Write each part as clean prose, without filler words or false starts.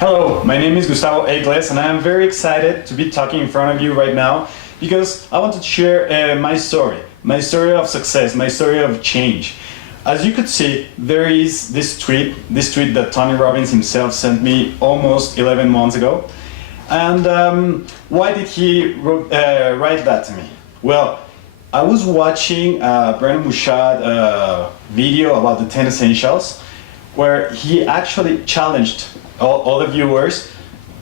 Hello, my name is Gustavo Egles and I am very excited to be talking in front of you right now because I want to share my story of success, my story of change. As you could see, there is this tweet that Tony Robbins himself sent me almost 11 months ago. And why did he write that to me? Well, I was watching Brandon Bouchard video about the 10 essentials, where he actually challenged all the viewers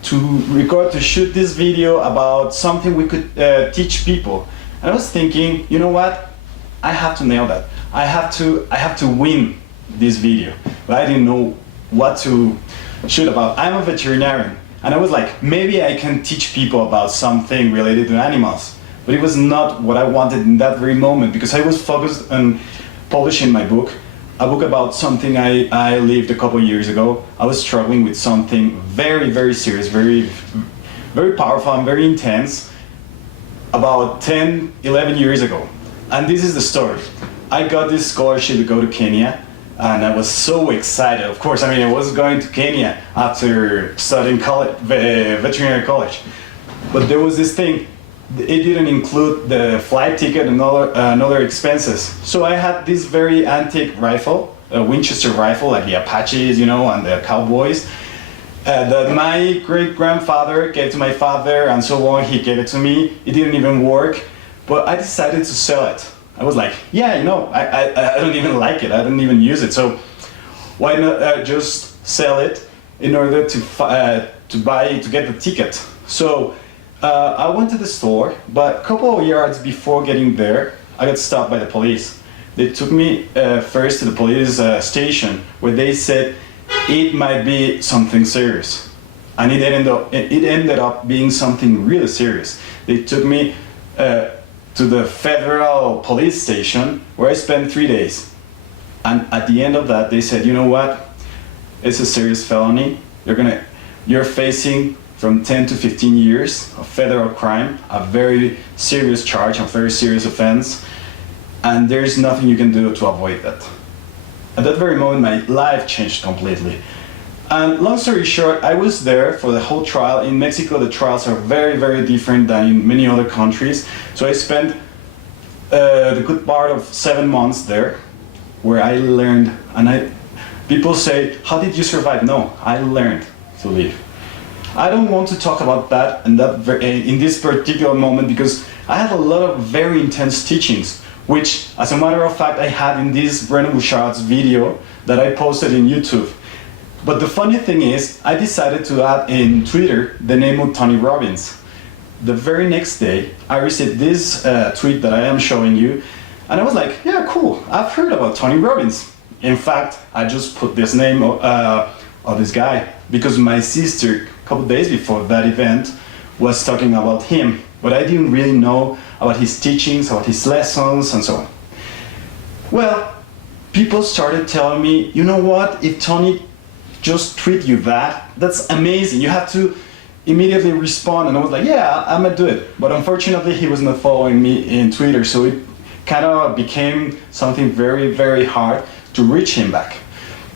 to shoot this video about something we could teach people. And I was thinking, you know what? I have to nail that. I have to win this video. But I didn't know what to shoot about. I'm a veterinarian, and I was like, maybe I can teach people about something related to animals. But it was not what I wanted in that very moment, because I was focused on publishing my book, a book about something I lived a couple years ago. I was struggling with something very, very serious, very, very powerful and very intense about 10, 11 years ago. And this is the story. I got this scholarship to go to Kenya, and I was so excited. Of course, I was going to Kenya after studying veterinary college. But there was this thing, it didn't include the flight ticket and other expenses. So I had this very antique rifle, a Winchester rifle, like the Apaches, and the cowboys, that my great-grandfather gave to my father, and so on. He gave it to me. It didn't even work, but I decided to sell it. I was like, yeah, I don't even like it. I don't even use it. So why not just sell it in order to get the ticket? So I went to the store, but a couple of yards before getting there, I got stopped by the police. They took me first to the police station, where they said it might be something serious. And it ended up being something really serious. They took me to the federal police station, where I spent 3 days. And at the end of that, they said, you know what? It's a serious felony. You're facing from 10 to 15 years of federal crime, a very serious charge, a very serious offense, and there's nothing you can do to avoid that. At that very moment, my life changed completely. And long story short, I was there for the whole trial. In Mexico, the trials are very, very different than in many other countries. So I spent the good part of 7 months there, where I learned, and people say, how did you survive? No, I learned to live. I don't want to talk about that in this particular moment, because I had a lot of very intense teachings, which, as a matter of fact, I had in this Brandon Bouchard's video that I posted in YouTube. But the funny thing is, I decided to add in Twitter the name of Tony Robbins. The very next day, I received this tweet that I am showing you, and I was like, yeah, cool, I've heard about Tony Robbins. In fact, I just put this name of this guy because my sister, a couple days before that event, was talking about him, but I didn't really know about his teachings, about his lessons, and so on. Well, people started telling me, you know what, if Tony just tweet you that's amazing, you have to immediately respond. And I was like, yeah, I'm gonna do it. But unfortunately, he was not following me in Twitter, so it kind of became something very, very hard to reach him back.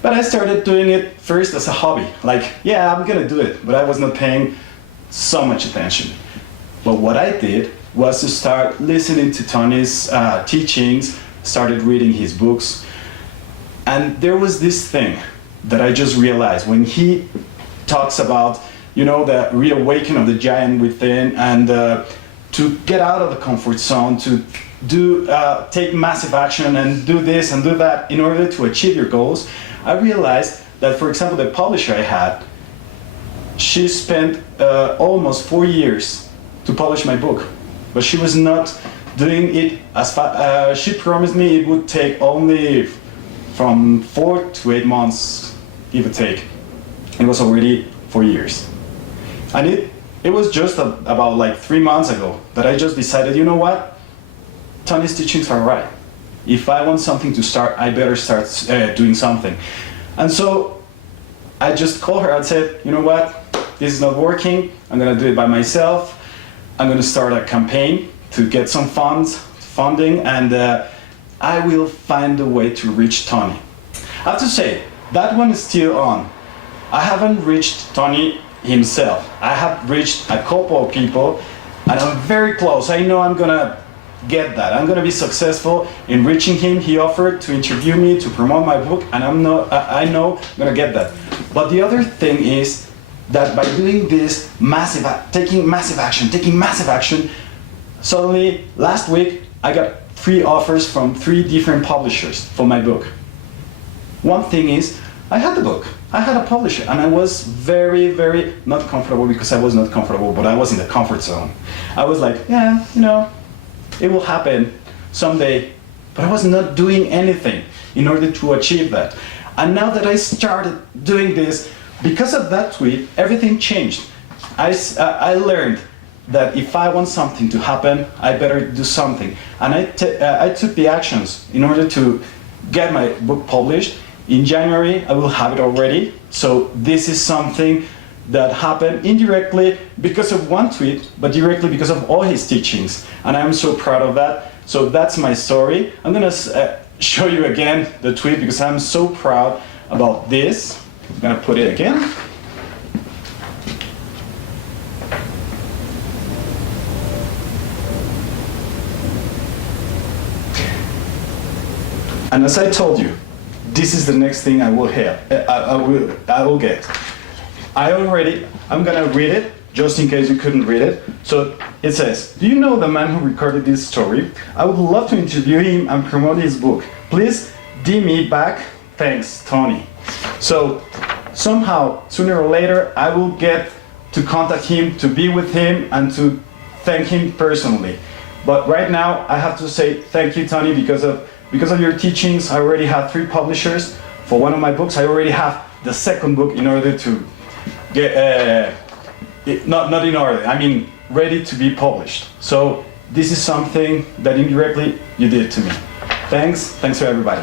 But I started doing it first as a hobby, like, yeah, I'm gonna do it, but I was not paying so much attention. But what I did was to start listening to Tony's teachings, started reading his books, and there was this thing that I just realized when he talks about, the Re-Awaken of the Giant Within, and to get out of the comfort zone, to take massive action and do this and do that in order to achieve your goals. I realized that, for example, the publisher I had, she spent almost 4 years to publish my book, but she was not doing it as fast. She promised me it would take only from 4 to 8 months, give or take. It was already 4 years. And it was just about like 3 months ago that I just decided, you know what? Tony's teachings are right. If I want something to start, I better start doing something. And so I just called her and said, you know what? This is not working. I'm gonna do it by myself. I'm gonna start a campaign to get some funding, and I will find a way to reach Tony. I have to say, that one is still on. I haven't reached Tony himself. I have reached a couple of people, and I'm very close. I know I'm gonna get that. I'm gonna be successful in reaching him. He offered to interview me, to promote my book, and I know I'm gonna get that. But the other thing is that by doing this taking massive action, suddenly last week I got 3 offers from 3 different publishers for my book. One thing is, I had the book, I had a publisher, and I was very, very not comfortable, because I was not comfortable, but I was in the comfort zone. I was like, yeah, it will happen someday, but I was not doing anything in order to achieve that. And now that I started doing this, because of that tweet, everything changed. I learned that if I want something to happen, I better do something. And I took the actions in order to get my book published. In January, I will have it already. So this is something that happened indirectly because of one tweet, but directly because of all his teachings. And I'm so proud of that. So that's my story. I'm gonna show you again the tweet because I'm so proud about this. I'm gonna put it again. And as I told you, this is the next thing I will get. I'm gonna read it, just in case you couldn't read it. So it says, do you know the man who recorded this story? I would love to interview him and promote his book. Please DM me back. Thanks, Tony. So somehow, sooner or later, I will get to contact him, to be with him, and to thank him personally. But right now, I have to say thank you, Tony, because of your teachings. I already have 3 publishers for one of my books. I already have the second book in order to get, not in order, I mean ready to be published. So this is something that indirectly you did to me. Thanks to everybody.